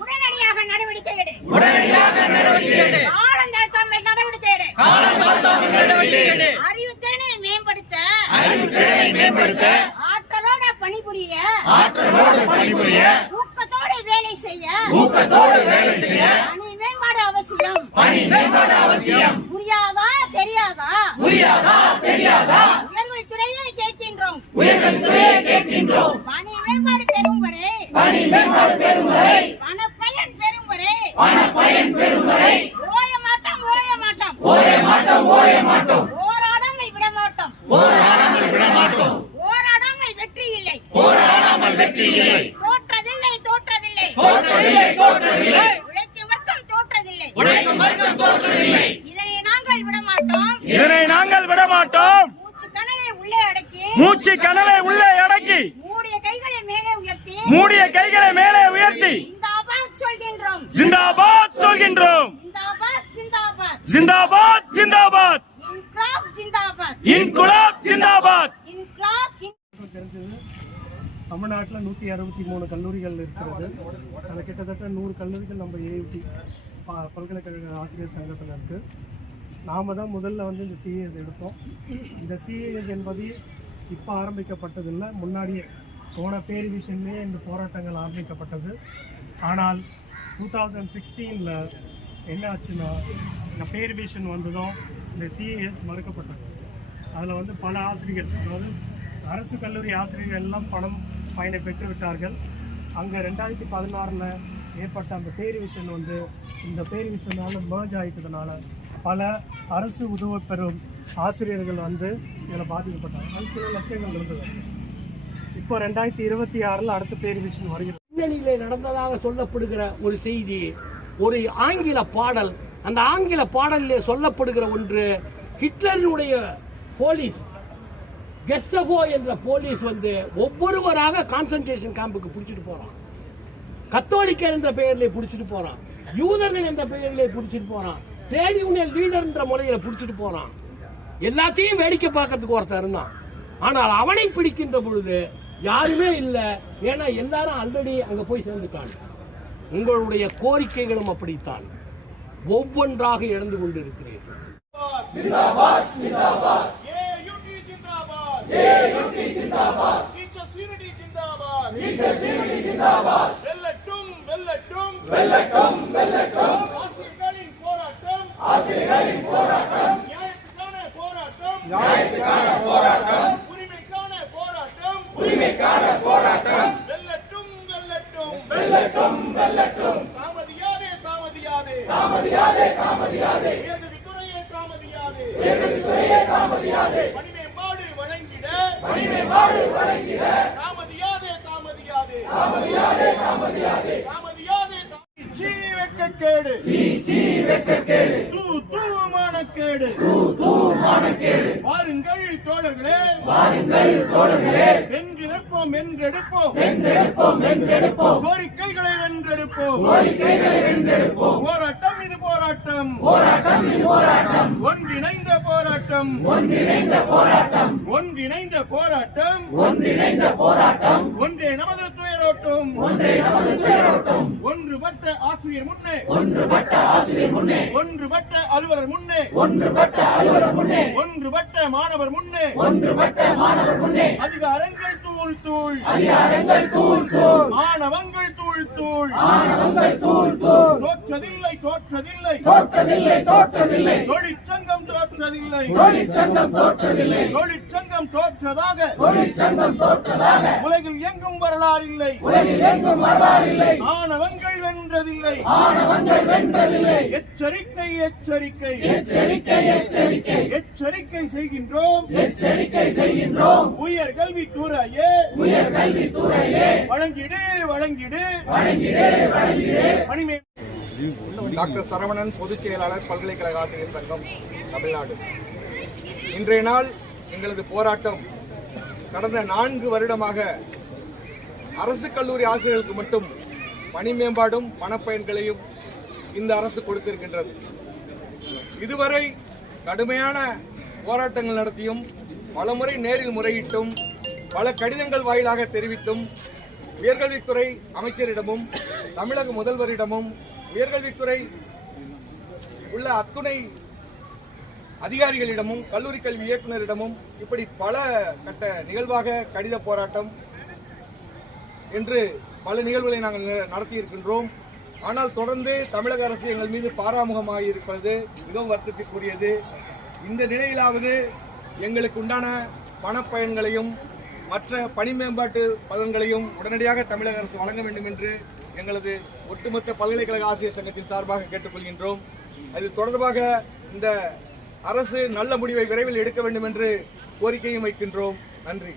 உடனடியாக நடவடிக்கை எடு. அறிவுத்திறனை மேம்படுத்த ஆற்றலோட பணிபுரிய ஊக்கத்தோடு வேலை செய்ய பணி மேம்பாடு அவசியம். புரியாதா தெரியாதா உயர்கல்வித்துறையை கேட்கின்றோம். பணி மேம்பாடு பெறும் வரை பணப்பயன் பெறும் வரை ஓய மாட்டோம். போராடாமல் விடமாட்டோம். போராடாமல் வெற்றி இல்லை. தோற்றதில்லை. உழைக்கும் வர்க்கம் தோற்றதில்லை. இதனை நாங்கள் விடமாட்டோம். மூச்சு கனலை உள்ளே அடக்கி மூடிய கைகளை மேலே உயர்த்தி ஜிந்தாபாத் சொல்கின்றோம். ஜிந்தாபாத் இன்குலாப் ஜிந்தாபாத். தமிழ்நாட்டில் 163 கல்லூரிகள் இருக்கிறது. அதில் கிட்டத்தட்ட 100 கல்லூரிகள் நம்ம ஏயுடி பல்கலைக்கழக ஆசிரியர் சங்கத்தில் இருக்குது. நாம் தான் முதல்ல இந்த சிஏஎஸ் எடுத்தோம். இந்த சிஏஎஸ் என்பது இப்போ ஆரம்பிக்கப்பட்டதில்லை, முன்னாடியே போன பே ரிவிஷன்லேயே இந்த போராட்டங்கள் ஆரம்பிக்கப்பட்டது. ஆனால் 2016 என்ன ஆச்சுன்னா, இந்த பே ரிவிஷன் வந்ததும் இந்த சிஏஎஸ் மறுக்கப்பட்டது. அதில் பல ஆசிரியர்கள், அதாவது அரசு கல்லூரி ஆசிரியர்கள் எல்லாம் பயனை பெற்று விட்டார்கள். அங்கே 2016 ஏற்பட்ட அந்த பே ரிவிஷன் இந்த பே ரிவிஷனால் மர்ஜ் ஆகிட்டதுனால பல அரசு உதவி பெறும் ஆசிரியர்கள் இதில் பாதிக்கப்பட்டாங்க. அது சில லட்சங்கள் இருந்தது. இப்போ 2026 அடுத்த பே ரிவிஷன் வருகிறது. பின்னணியிலே நடந்ததாக சொல்லப்படுகிற ஒரு செய்தி, ஒரு ஆங்கில பாடல். அந்த ஆங்கில பாடலிலே சொல்லப்படுகிற ஒன்று, ஹிட்லரினுடைய போலீஸ் கெஸ்டபோ என்ற போலீஸ் ஒவ்வொருவராக கான்சன்ட்ரேஷன் கேம்புக்கு பிடிச்சிட்டு போறான். கத்தோலிக்கர் என்ற பெயரிலே பிடிச்சிட்டு போறான். யூதர்கள் என்ற பெயரிலே பிடிச்சிட்டு போறான். ட்ரேட் யூனியன் லீடர் என்ற முறையில பிடிச்சிட்டு போறான். எல்லாத்தையும் வேடிக்கை பார்க்கறதுக்கு ஒருத்தர் இருந்தான். ஆனால் அவனை பிடிக்கின்ற பொழுது யாருமே இல்லை. ஏன்னா எல்லாரும் ஆல்ரெடி அங்க போய் சேர்ந்துட்டாங்க. உங்களுடைய கோரிக்கைகளும் அப்படித்தான். ஒவ்வொன்றாக இழந்து கொண்டிருக்கிறீர்கள். ஆசிரியர்களின் போராட்டம் நியாயத்துக்கான போராட்டம் உரிமைக்கான போராட்டம் வெல்லட்டும் தாமதியாதே உயர்கல்வித்துறையே தாமதியாதே பணிமேம்பாடு வழங்கிட தாமதியாதே வெட்கக்கேடு வாருங்கள் தோழர்களே வென்றெடுப்போம் கோரிக்கைகளை வென்றெடுப்போம் போராட்டம் இது போராட்டம் ஒன்றிணைந்த போராட்டம் ஒன்றே நமது துயரோட்டம் ஒன்றுபட்ட ஆசிரியர் முன்னே ஒன்றுபட்ட அலுவலர் முன்னே ஒன்றுபட்ட மாணவர் முன்னே அதிகாரங்கள் தூள் மாணவங்கள் தூள் தோற்றதில்லை தொழிற்சங்கம் தோற்றதாக உலகில் எங்கும் வரலாறு இல்லை ஆணவங்கள் வென்றதில்லை எச்சரிக்கை செய்கின்றோம் உயர் கல்வித்துறையே வழங்கிடு டாக்டர் சரவணன், பொதுச் செயலாளர், பல்கலைக்கழக ஆசிரியர் சங்கம், தமிழ்நாடு. இன்றைய நாள் எங்களது போராட்டம் கடந்த 4 வருடமாக அரசு கல்லூரி ஆசிரியர்களுக்கு மட்டும் பணி மேம்பாடும் பணப்பயன்களையும் இந்த அரசு கொடுத்திருக்கின்றது. இதுவரை கடுமையான போராட்டங்கள் நடத்தியும் பலமுறை நேரில் முறையிட்டும் பல கடிதங்கள் வாயிலாக தெரிவித்தும் உயர்கல்வித்துறை அமைச்சரிடமும் தமிழக முதல்வரிடமும் உயர்கல்வித்துறை உள்ள அத்துணை அதிகாரிகளிடமும் கல்லூரி கல்வி இயக்குநரிடமும் இப்படி பல கட்ட நிகழ்வாக கடித போராட்டம் என்று பல நிகழ்வுகளை நாங்கள் நடத்தி இருக்கின்றோம். ஆனால் தொடர்ந்து தமிழக அரசு எங்கள் மீது பாராமுகமாக இருப்பது மிகவும் வருத்தத்திற்குரியது. இந்த நிலையிலாவது எங்களுக்கு உண்டான பணப்பயன்களையும் மற்ற பணி மேம்பாட்டு பலன்களையும் உடனடியாக தமிழக அரசு வழங்க வேண்டும் என்று எங்களது ஒட்டுமொத்த பல்கலைக்கழக ஆசிரியர் சங்கத்தின் சார்பாக கேட்டுக்கொள்கின்றோம். அது தொடர்பாக இந்த அரசு நல்ல முடிவை விரைவில் எடுக்க வேண்டும் என்று கோரிக்கையும் வைக்கின்றோம். நன்றி.